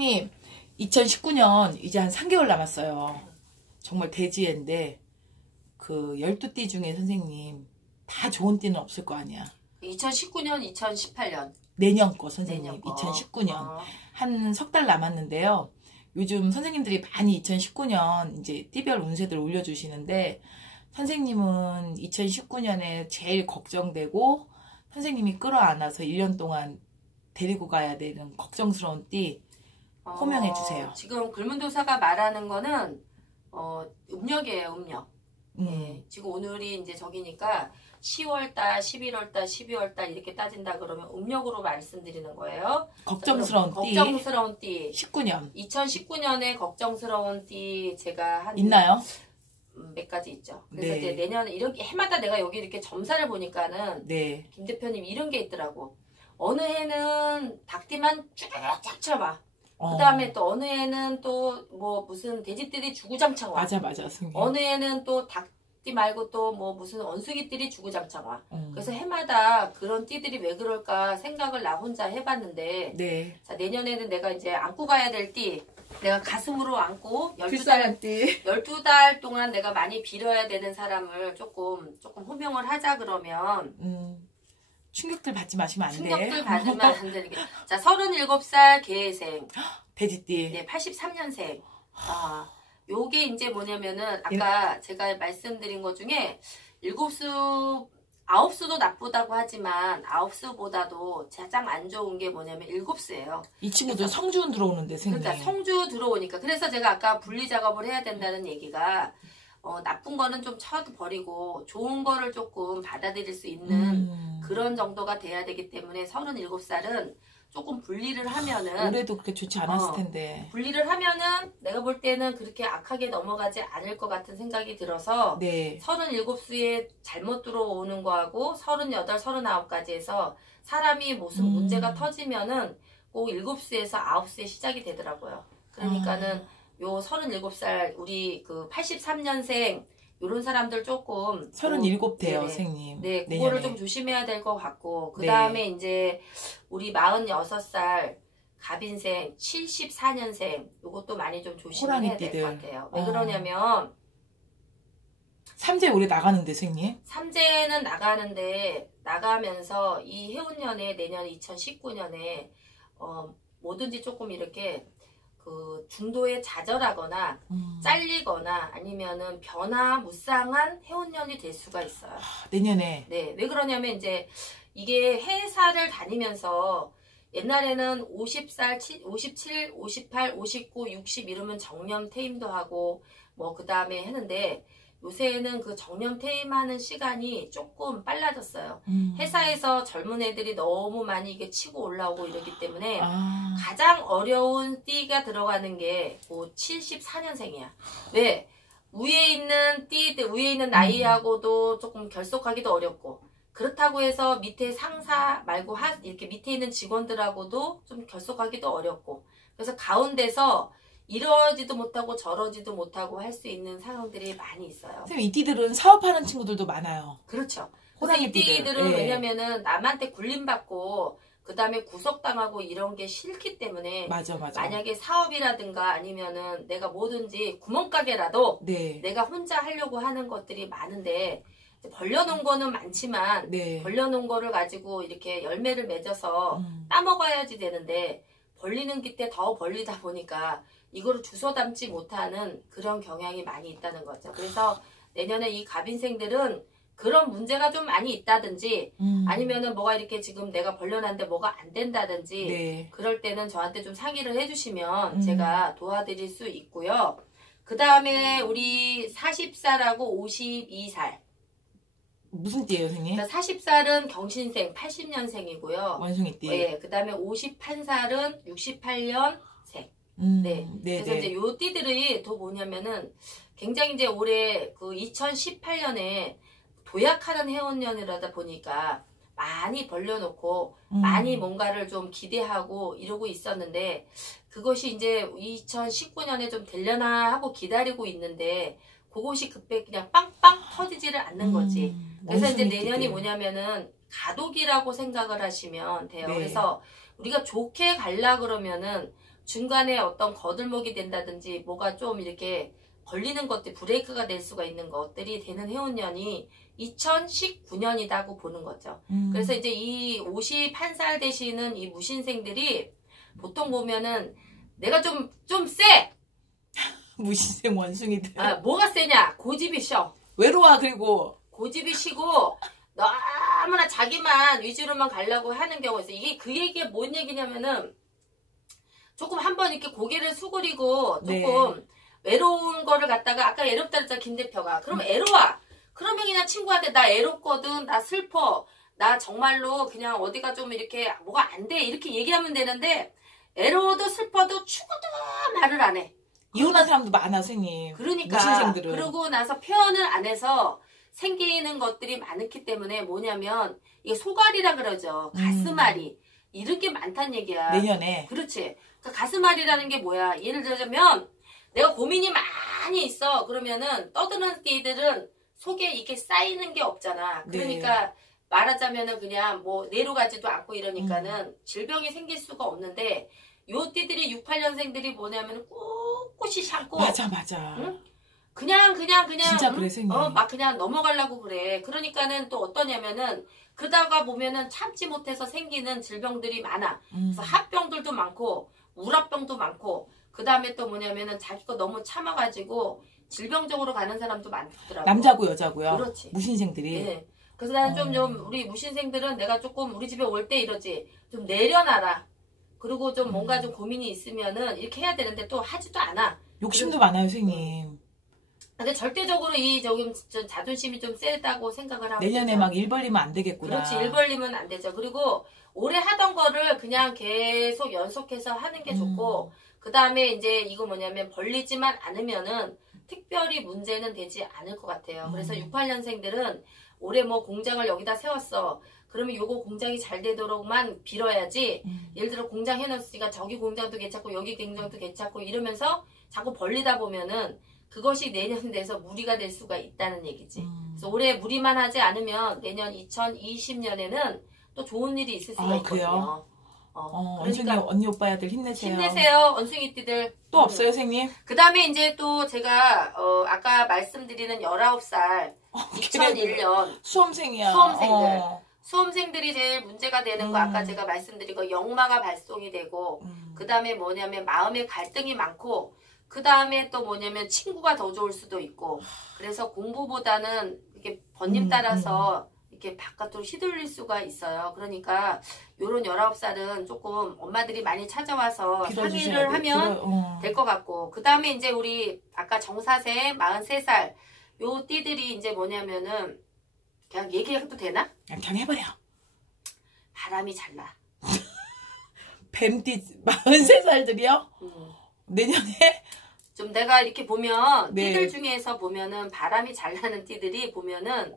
선생님, 2019년 이제 한 3개월 남았어요. 정말 대지해인데 그 12띠 중에 선생님 다 좋은 띠는 없을 거 아니야. 2019년, 2018년. 내년 거 선생님. 내년 거. 2019년. 한 석 달 남았는데요. 요즘 선생님들이 많이 2019년 이제 띠별 운세들 올려주시는데 선생님은 2019년에 제일 걱정되고 선생님이 끌어안아서 1년 동안 데리고 가야 되는 걱정스러운 띠 호명해 주세요. 지금 글문도사가 말하는 거는 음력이에요, 음력. 예, 지금 오늘이 이제 저기니까 10월달, 11월달, 12월달 이렇게 따진다 그러면 음력으로 말씀드리는 거예요. 걱정스러운 띠. 걱정스러운 띠. 19년. 2019년에 걱정스러운 띠 제가 한 있나요? 몇 가지 있죠. 그래서 네. 이제 내년에 이렇게 해마다 내가 여기 이렇게 점사를 보니까는 네. 김 대표님 이런 게 있더라고. 어느 해는 닭띠만 쫙쫙 쳐봐. 그 다음에 또 어느 해는 또 뭐 무슨 돼지띠들이 주구장창 와. 맞아 선생님. 어느 해는 또 닭띠 말고 또 뭐 무슨 원숭이띠들이 주구장창 와. 그래서 해마다 그런 띠들이 왜 그럴까 생각을 나 혼자 해봤는데 네. 자, 내년에는 내가 이제 안고 가야 될 띠 내가 가슴으로 안고 불쌍한 띠. 12달 동안 내가 많이 빌어야 되는 사람을 조금 호명을 하자 그러면 충격들 받지 마시면 안 돼. 충격들 받으면 안 되는 게. 자, 37살 개생. 돼지띠. 네, 83년생. 요게 이제 뭐냐면은 아까 제가 말씀드린 것 중에 7수, 9수도 나쁘다고 하지만 9수보다도 가장 안 좋은 게 뭐냐면 7수예요. 이 친구들 성주운 들어오는데 선생님. 그러니까 성주 들어오니까. 그래서 제가 아까 분리 작업을 해야 된다는 얘기가 나쁜 거는 좀 쳐버리고 좋은 거를 조금 받아들일 수 있는 그런 정도가 돼야 되기 때문에 37살은 조금 분리를 하면은 올해도 그렇게 좋지 않았을 텐데 분리를 하면은 내가 볼 때는 그렇게 악하게 넘어가지 않을 것 같은 생각이 들어서 네. 37수에 잘못 들어오는 거하고 38, 39까지 해서 사람이 무슨 문제가 터지면은 꼭 7수에서 9수에 시작이 되더라고요. 그러니까는 요 37살 우리 그 83년생 요런 사람들 조금 37 돼요, 네네. 선생님. 네, 그거를 좀 조심해야 될 것 같고 그 네. 다음에 이제 우리 46살 갑인생 74년생 요것도 많이 좀 조심해야 될 것 같아요. 왜 그러냐면 삼재 올해 나가는데 선생님. 삼재는 나가면서 이 해운년에 내년 2019년에 뭐든지 조금 이렇게 그 중도에 좌절하거나 잘리거나 아니면은 변화무쌍한 해운년이 될 수가 있어요. 내년에. 네, 왜 그러냐면 이제 이게 회사를 다니면서 옛날에는 50살, 57, 58, 59, 60 이러면 정년 퇴임도 하고 뭐 그 다음에 했는데 요새는 그 정년 퇴임하는 시간이 조금 빨라졌어요. 회사에서 젊은 애들이 너무 많이 이게 치고 올라오고 이러기 때문에 가장 어려운 띠가 들어가는 게 74년생이야. 왜? 위에 있는 띠들, 위에 있는 나이하고도 조금 결속하기도 어렵고 그렇다고 해서 밑에 상사 말고 이렇게 밑에 있는 직원들하고도 좀 결속하기도 어렵고 그래서 가운데서 이러지도 못하고 저러지도 못하고 할 수 있는 상황들이 많이 있어요. 선생님 이 띠들은 사업하는 친구들도 많아요. 그렇죠. 호랑이 이 띠들은 예. 왜냐면은 남한테 굴림받고 그 다음에 구속당하고 이런 게 싫기 때문에 맞아. 만약에 사업이라든가 아니면은 내가 뭐든지 구멍가게라도 네. 내가 혼자 하려고 하는 것들이 많은데 벌려놓은 거는 많지만 네. 벌려놓은 거를 가지고 이렇게 열매를 맺어서 따먹어야지 되는데 벌리는 깃대 더 벌리다 보니까 이거를 주워 담지 못하는 그런 경향이 많이 있다는 거죠. 그래서 내년에 이 갑인생들은 그런 문제가 좀 많이 있다든지 아니면은 뭐가 이렇게 지금 내가 벌려놨는데 뭐가 안 된다든지 네. 그럴 때는 저한테 좀 상의를 해주시면 제가 도와드릴 수 있고요. 그 다음에 우리 40살하고 52살 무슨 띠예요, 선생님? 40살은 경신생 80년생이고요. 원숭이 띠. 네, 그 다음에 58살은 68년생. 네. 그래서 이제 요 띠들이 또 뭐냐면은 굉장히 이제 올해 그 2018년에 도약하는 해운년이라다 보니까 많이 벌려놓고 많이 뭔가를 좀 기대하고 이러고 있었는데 그것이 이제 2019년에 좀 되려나 하고 기다리고 있는데 그것이 급해 그냥 빵빵 터지지를 않는 거지. 그래서 이제 내년이 뭐냐면은 가독이라고 생각을 하시면 돼요. 네. 그래서 우리가 좋게 갈라 그러면은 중간에 어떤 거들먹이 된다든지 뭐가 좀 이렇게 걸리는 것들, 브레이크가 될 수가 있는 것들이 되는 해운년이 2019년이라고 보는 거죠. 그래서 이제 이 51살 되시는 이 무신생들이 보통 보면은 내가 좀 세! 무신생 원숭이들. 뭐가 세냐? 고집이 셔. 외로워, 그리고. 고집이 시고 너무나 자기만 위주로만 가려고 하는 경우가 있어요. 이게 그 얘기가 뭔 얘기냐면은 조금 한번 이렇게 고개를 수그리고 조금 외로운 거를 갖다가 아까 애롭다 했잖아 김 대표가. 그럼 애로워. 그러면 그냥 친구한테 나 애롭거든. 나 슬퍼. 나 정말로 그냥 어디가 좀 이렇게 뭐가 안 돼. 이렇게 얘기하면 되는데 애로워도 슬퍼도 죽어도 말을 안 해. 이혼한 사람도 많아, 선생님. 그러니까. 무신생들은. 그러고 나서 표현을 안 해서 생기는 것들이 많기 때문에 뭐냐면 이게 소갈이라 그러죠. 가슴앓이. 이런 게 많다는 얘기야. 내년에. 그렇지. 그러니까 가슴앓이라는 게 뭐야. 예를 들자면 내가 고민이 많이 있어. 그러면은 떠드는 띠들은 속에 이렇게 쌓이는 게 없잖아. 그러니까 말하자면은 그냥 뭐 내로 가지도 않고 이러니까는 질병이 생길 수가 없는데 요 띠들이 68년생들이 뭐냐면 꿋꿋이 참고 맞아. 응? 그냥 진짜 그래, 선생님. 막 그냥 넘어가려고 그래. 그러니까는 또 어떠냐면은 그러다가 보면은 참지 못해서 생기는 질병들이 많아. 그래서 합병들도 많고 우라병도 많고 그 다음에 또 뭐냐면은 자기 거 너무 참아가지고 질병적으로 가는 사람도 많더라고. 남자고 여자고요. 그렇지. 무신생들이. 네. 그래서 나는 좀 우리 무신생들은 내가 조금 우리 집에 올 때 이러지. 좀 내려놔라. 그리고 좀 뭔가 좀 고민이 있으면은 이렇게 해야 되는데 또 하지도 않아. 욕심도 많아요, 선생님. 근데 절대적으로 이 조금 자존심이 좀 세다고 생각을 하고 내년에 있죠. 막 일 벌리면 안 되겠구나. 그렇지. 일 벌리면 안 되죠. 그리고 올해 하던 거를 그냥 계속 연속해서 하는 게 좋고 그 다음에 이제 이거 뭐냐면 벌리지만 않으면은 특별히 문제는 되지 않을 것 같아요. 그래서 68년생들은 올해 뭐 공장을 여기다 세웠어. 그러면 요거 공장이 잘 되도록만 빌어야지. 예를 들어 공장 해놨으니까 저기 공장도 괜찮고 여기 공장도 괜찮고 이러면서 자꾸 벌리다 보면은 그것이 내년 돼서 무리가 될 수가 있다는 얘기지. 그래서 올해 무리만 하지 않으면 내년 2020년에는 또 좋은 일이 있을 수가 있거든요. 그래요? 원숭이 그러니까 언니 오빠야들 힘내세요. 힘내세요. 원숭이띠들. 또 없어요, 선생님? 그 다음에 이제 또 제가 아까 말씀드리는 19살 2001년 수험생이야. 수험생들. 수험생들이 제일 문제가 되는 거 아까 제가 말씀드린 거 역마가 발송이 되고 그 다음에 뭐냐면 마음의 갈등이 많고 그 다음에 또 뭐냐면 친구가 더 좋을 수도 있고 그래서 공부보다는 이렇게 번님 따라서 이렇게 바깥으로 휘둘릴 수가 있어요. 그러니까 요런 19살은 조금 엄마들이 많이 찾아와서 상의를 하면 될 것 같고 그 다음에 이제 우리 아까 정사생 43살 요 띠들이 이제 뭐냐면은 그냥 얘기해도 되나? 그냥 해버려. 바람이 잘 나. 뱀띠 43살들이요? 내년에? 좀 내가 이렇게 보면 띠들 중에서 보면은 바람이 잘 나는 띠들이 보면은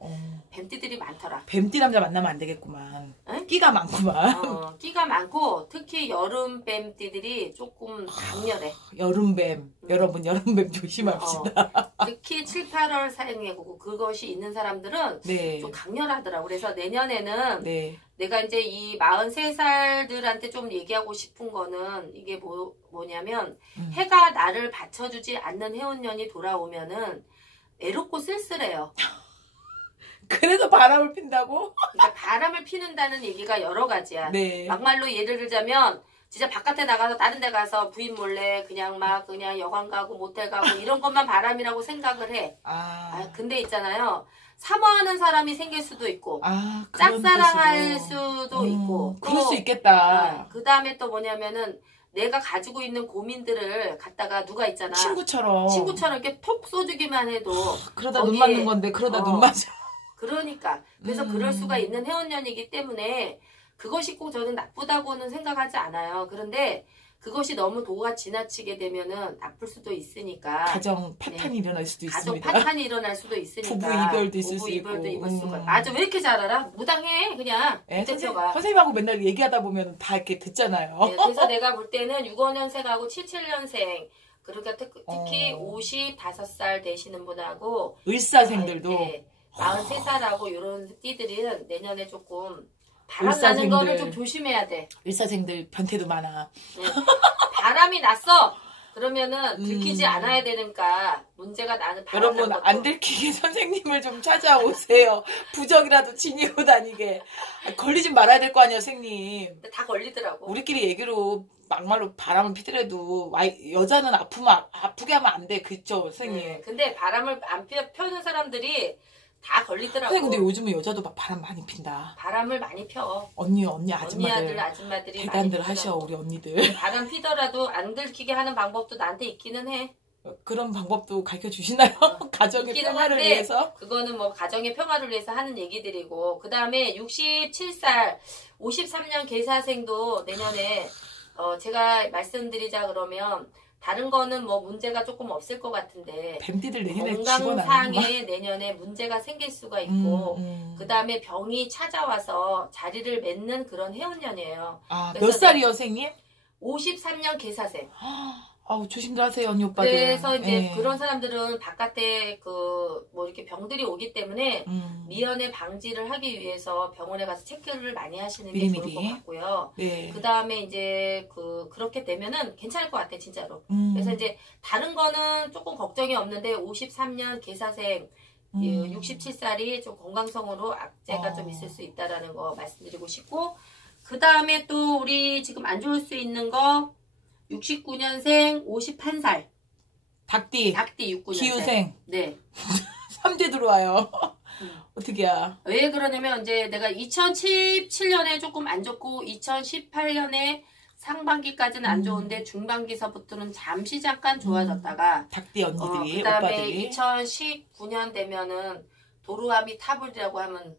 뱀띠들이 많더라. 뱀띠 남자 만나면 안 되겠구만. 응? 끼가 많구만. 끼가 많고 특히 여름 뱀띠들이 조금 강렬해. 여름뱀. 여러분 여름뱀 조심합시다. 특히 7, 8월 사용해보고 그것이 있는 사람들은 좀 강렬하더라고. 그래서 내년에는 내가 이제 이 43살들한테 좀 얘기하고 싶은 거는 이게 뭐냐면 해가 나를 받쳐주지 않는 해운년이 돌아오면은 애롭고 쓸쓸해요. 그래서 바람을 핀다고? 그러니까 바람을 피는다는 얘기가 여러 가지야. 막말로 예를 들자면 진짜 바깥에 나가서 다른 데 가서 부인 몰래 그냥 막 그냥 여관 가고 모텔 가고 이런 것만 바람이라고 생각을 해. 근데 있잖아요. 사모하는 사람이 생길 수도 있고 짝사랑할 수도 있고 그럴 수 있겠다. 그 다음에 또 뭐냐면은 내가 가지고 있는 고민들을 갖다가 누가 있잖아. 친구처럼 이렇게 톡 쏘주기만 해도 그러다 눈 맞는 건데 그러다 눈 맞아. 그러니까 그래서 그럴 수가 있는 해운년이기 때문에 그것이 꼭 저는 나쁘다고는 생각하지 않아요. 그런데 그것이 너무 도가 지나치게 되면은 나쁠 수도 있으니까 가정 파탄이 일어날 수도 가정 있습니다. 파탄이 일어날 수도 있으니까 부부 이별도 있을 수 있고. 부부 이별도 있을 수가 맞아. 왜 이렇게 잘 알아? 무당해 그냥 선생님하고 맨날 얘기하다 보면 다 이렇게 듣잖아요. 그래서 내가 볼 때는 65년생하고 77년생 그러니까 특히 55살 되시는 분하고 을사생들도 43살하고 이런 띠들은 내년에 조금 바람 나는 거를 좀 조심해야 돼. 을사생들 변태도 많아. 바람이 났어. 그러면은 들키지 않아야 되니까 문제가 나는 바람 여러분 난 것도. 안 들키게 선생님을 좀 찾아오세요. 부적이라도 지니고 다니게. 걸리지 말아야 될 거 아니야 선생님. 근데 다 걸리더라고. 우리끼리 얘기로 막말로 바람을 피더라도 여자는 아프게 하면 안 돼. 그쵸 선생님. 네, 근데 바람을 안 펴는 사람들이 다 걸리더라고. 선생님 근데 요즘은 여자도 막 바람 많이 핀다. 바람을 많이 펴. 언니 언니들 아줌마들 아줌마들이 대단들 많이 하셔 피더라고. 우리 언니들. 바람 피더라도 안 들키게 하는 방법도 나한테 있기는 해. 그런 방법도 가르쳐 주시나요? 가정의 있기는 평화를 한데 위해서? 그거는 뭐 가정의 평화를 위해서 하는 얘기들이고 그 다음에 67살 53년 계사생도 내년에 제가 말씀드리자 그러면 다른 거는 뭐 문제가 조금 없을 것 같은데 뱀띠들 내년에 죽어나는 건강상에 내년에 문제가 생길 수가 있고 그 다음에 병이 찾아와서 자리를 맺는 그런 해운년이에요. 몇 살이요 선생님? 53년 계사생. 아우 조심들 하세요 언니 오빠들. 그래서 이제 예. 그런 사람들은 바깥에 뭐 이렇게 병들이 오기 때문에 미연에 방지를 하기 위해서 병원에 가서 체크를 많이 하시는 게 미리미리. 좋을 것 같고요. 네. 그 다음에 이제 그렇게 되면은 괜찮을 것 같아 진짜로. 그래서 이제 다른 거는 조금 걱정이 없는데 53년 계사생 67살이 좀 건강성으로 악재가 좀 있을 수 있다라는 거 말씀드리고 싶고 그 다음에 또 우리 지금 안 좋을 수 있는 거 69년생 51살 닭띠 69년생 기후생 네 3대 들어와요. 어떻게야? 왜 그러냐면 이제 내가 2017년에 조금 안 좋고 2018년에 상반기까지는 안 좋은데 중반기서부터는 잠시 잠깐 좋아졌다가 닭띠 언니들이 그 다음에 오빠들이 2019년 되면은 도루아미 타불이라고 하면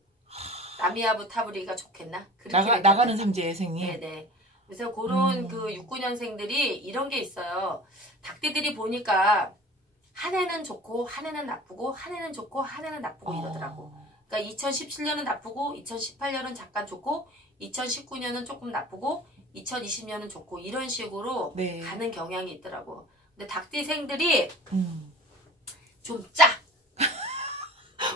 나미아부 타불이가 좋겠나? 나가는 삼재 선생님. 네네. 그래서 그런 그 69년생들이 이런 게 있어요. 닭띠들이 보니까 한 해는 좋고 한 해는 나쁘고 한 해는 좋고 한 해는 나쁘고 이러더라고. 그러니까 2017년은 나쁘고 2018년은 잠깐 좋고 2019년은 조금 나쁘고 2020년은 좋고 이런 식으로 네. 가는 경향이 있더라고. 근데 닭띠생들이 좀 짜.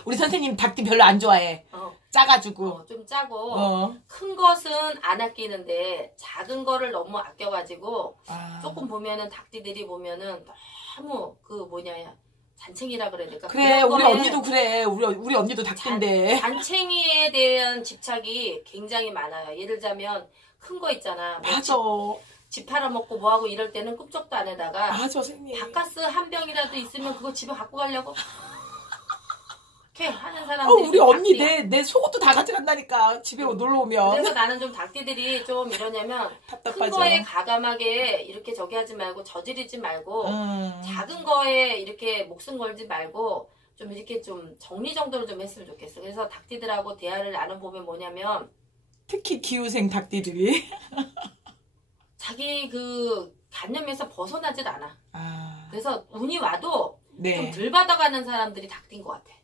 우리 선생님 닭띠 별로 안 좋아해. 짜가지고. 좀 짜고 큰 것은 안 아끼는데 작은 거를 너무 아껴가지고 조금 보면은 닭띠들이 보면은 너무 잔챙이라 그래야 될까? 그래 우리 언니도 그래. 우리 언니도 닭띠인데. 잔챙이에 대한 집착이 굉장히 많아요. 예를 들자면 큰 거 있잖아. 맞아. 집 팔아먹고 뭐하고 이럴 때는 꿈쩍도 안 해다가 맞아 선생님. 바카스 한 병이라도 있으면 그거 집에 갖고 가려고 이렇게 하는 사람들이 우리 언니 내 속옷도 다 가져간다니까 집에 놀러 오면. 그래서 나는 좀 닭띠들이 좀 이러냐면 답답하죠. 큰 거에 가감하게 이렇게 저기 하지 말고 저지르지 말고 작은 거에 이렇게 목숨 걸지 말고 좀 이렇게 좀 정리정돈을 좀 했으면 좋겠어. 그래서 닭띠들하고 대화를 나눠보면 뭐냐면 특히 기후생 닭띠들이 자기 그 관념에서 벗어나질 않아. 그래서 운이 와도 네. 좀 덜 받아가는 사람들이 닭띠인 것 같아.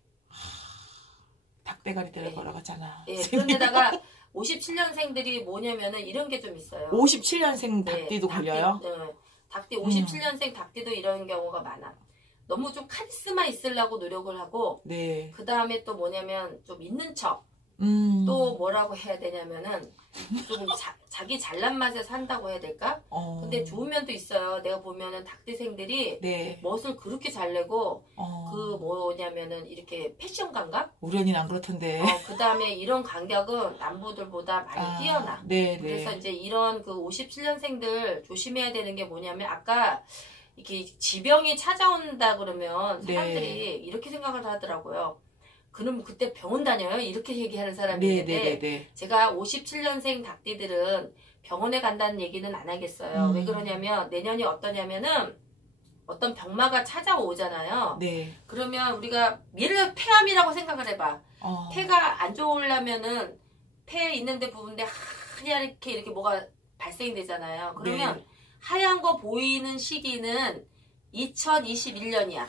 닭대가리들을 걸어가잖아. 예, 그런데다가 57년생들이 뭐냐면은 이런 게 좀 있어요. 57년생 닭띠도 걸려요? 네, 닭띠 57년생 닭띠도 이런 경우가 많아. 너무 좀 카리스마 있으려고 노력을 하고 네. 그 다음에 또 뭐냐면 좀 있는 척. 또 뭐라고 해야 되냐면은 좀 자기 잘난 맛에 산다고 해야 될까? 근데 좋은 면도 있어요. 내가 보면은 닭띠생들이 네. 멋을 그렇게 잘 내고 그 뭐냐면은 이렇게 패션 감각? 우리 언니는 안 그렇던데. 그 다음에 이런 감각은 남부들보다 많이 뛰어나. 네, 그래서 네. 이제 이런 그 57년생들 조심해야 되는 게 뭐냐면 아까 이렇게 지병이 찾아온다 그러면 사람들이 네. 이렇게 생각을 하더라고요. 그럼 그때 병원 다녀요? 이렇게 얘기하는 사람이 네, 있는데 네, 네. 제가 57년생 닭띠들은 병원에 간다는 얘기는 안 하겠어요. 왜 그러냐면 내년이 어떠냐면은 어떤 병마가 찾아오잖아요. 네. 그러면 우리가 예를 들어 폐암이라고 생각을 해봐. 폐가 안 좋으려면은 폐에 있는데 부분데 하얗게 이렇게 뭐가 발생이 되잖아요. 그러면 네. 하얀 거 보이는 시기는 2021년이야.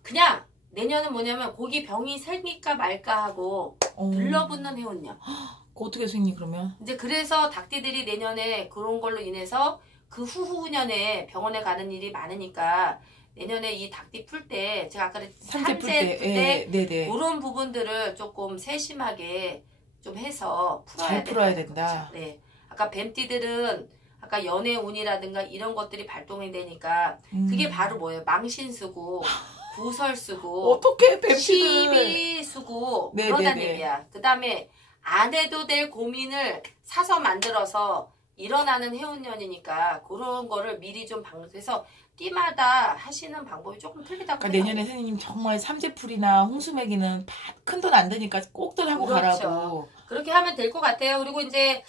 그냥 내년은 뭐냐면 거기 병이 생길까 말까 하고 들러붙는 해운년. 그거 어떻게 생니 그러면? 이제 그래서 닭띠들이 내년에 그런 걸로 인해서 그 후후년에 병원에 가는 일이 많으니까 내년에 이 닭띠 풀 때 제가 아까 삼재 풀 때 네. 그런 부분들을 조금 세심하게 좀 해서 잘 풀어야 된다. 거죠. 네. 아까 뱀띠들은 아까 연애 운이라든가 이런 것들이 발동이 되니까 그게 바로 뭐예요? 망신 쓰고 구설 쓰고 어떻게 뱀피들 시비 쓰고 네, 그러단 네, 네. 얘기야. 그 다음에 안 해도 될 고민을 사서 만들어서 일어나는 해운년이니까 그런 거를 미리 좀 방해해서 띠마다 하시는 방법이 조금 틀리다고 그러니까 내년에 선생님 정말 삼재풀이나 홍수매기는 큰 돈 안 드니까 꼭들 하고 그렇죠. 가라고. 그렇게 하면 될 것 같아요. 그리고 이제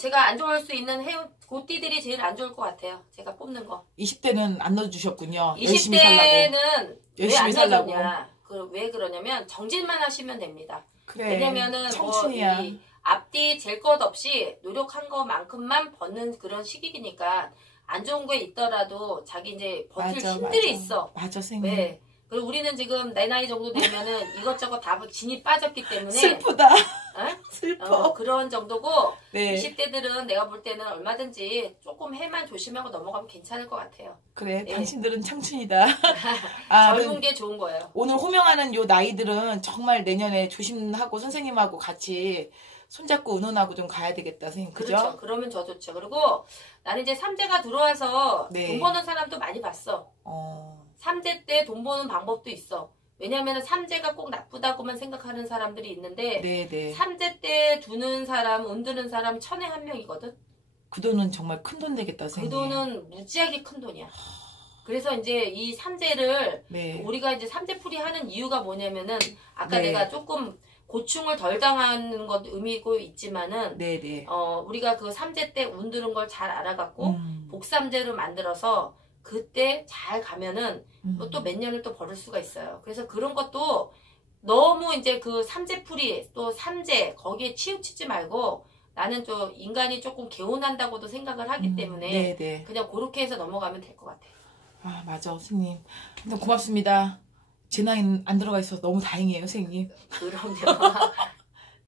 제가 안 좋아할 수 있는 고띠들이 제일 안 좋을 것 같아요. 제가 뽑는 거. 20대는 안 넣어주셨군요. 열심히 살라고. 20대는 왜 열심히 안 살라고. 넣어줬냐? 왜 그러냐면 정진만 하시면 됩니다. 그래. 왜냐면은 청춘이야. 이 앞뒤 잴 것 없이 노력한 것만큼만 버는 그런 시기니까 안 좋은 거 있더라도 자기 이제 버틸 힘들이 있어. 맞아, 선생님. 네. 그리고 우리는 지금 내 나이 정도 되면은 이것저것 다 진이 빠졌기 때문에 슬프다. 슬퍼. 그런 정도고 네. 20대들은 내가 볼 때는 얼마든지 조금 해만 조심하고 넘어가면 괜찮을 것 같아요. 그래, 네. 당신들은 청춘이다. 아, 젊은 게 좋은 거예요. 오늘 호명하는 요 나이들은 정말 내년에 조심하고 선생님하고 같이 손잡고 의논하고 좀 가야 되겠다, 선생님. 그죠? 그렇죠. 그러면 저 좋죠. 그리고 나는 이제 삼재가 들어와서 네. 돈 버는 사람도 많이 봤어. 삼재 때 돈 버는 방법도 있어. 왜냐하면 삼재가 꼭 나쁘다고만 생각하는 사람들이 있는데 네네. 삼재 때 두는 사람, 운 드는 사람 천에 한 명이거든. 그 돈은 정말 큰 돈 되겠다, 그 선생님. 돈은 무지하게 큰 돈이야. 그래서 이제 이 삼재를 네. 우리가 이제 삼재풀이 하는 이유가 뭐냐면은 아까 네. 내가 조금 고충을 덜 당하는 것 의미고 있지만은 네네. 우리가 그 삼재 때 운 드는 걸 잘 알아갖고 복삼재를 만들어서 그때 잘 가면은 또 몇 년을 또 벌을 수가 있어요. 그래서 그런 것도 너무 이제 그 삼재풀이 또 삼재 거기에 치우치지 말고 나는 좀 인간이 조금 개운한다고도 생각을 하기 때문에 네네. 그냥 그렇게 해서 넘어가면 될 것 같아요. 아, 맞아, 선생님. 근데 고맙습니다. 제 나이는 안 들어가 있어서 너무 다행이에요, 선생님. 그럼요.